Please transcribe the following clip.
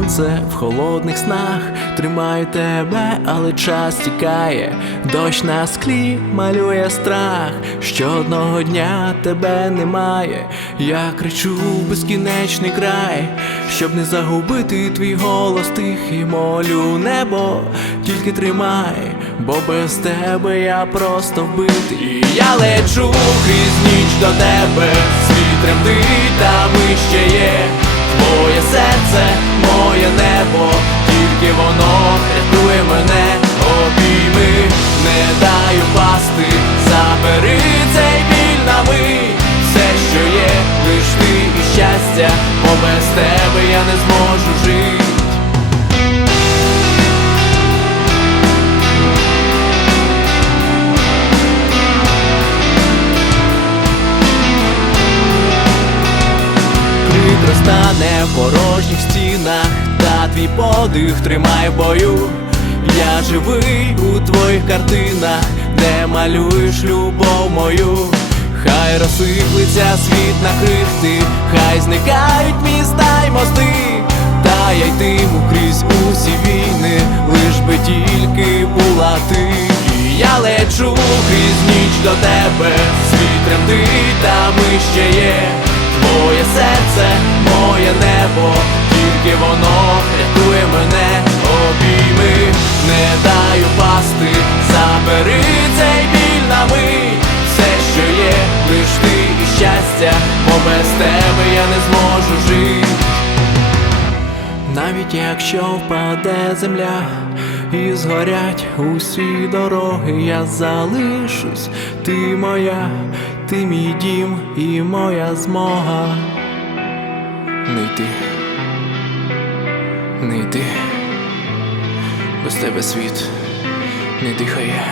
сонце в холодних снах тримаю тебе, але час тікає, дощ на склі малює страх, що одного дня тебе немає. Я кричу в безкінечний край, щоб не загубити твій голос тихий, молю небо, тільки тримай, бо без тебе я просто вбитий. Я лечу крізь ніч до тебе, світ тремтить, та ми ще є. Стане в порожніх стінах, та твій подих тримає в бою. Я живий у твоїх картинах, де малюєш любов мою. Хай розсиплеться світ на крихти, хай зникають міста й мости, та я йтиму крізь усі війни, лиш би тільки була ти. Я лечу крізь ніч до тебе, світ тремтить, та ми ще є. Воно рятує мене, обійми, не дай упасти, забери цей біль на мить. Все, що є, лиш ти і щастя, бо без тебе я не зможу жити. Навіть якщо впаде земля і згорять усі дороги, я залишусь, ти моя, ти мій дім і моя змога. Не йти, не йди, без тебе світ не дихає.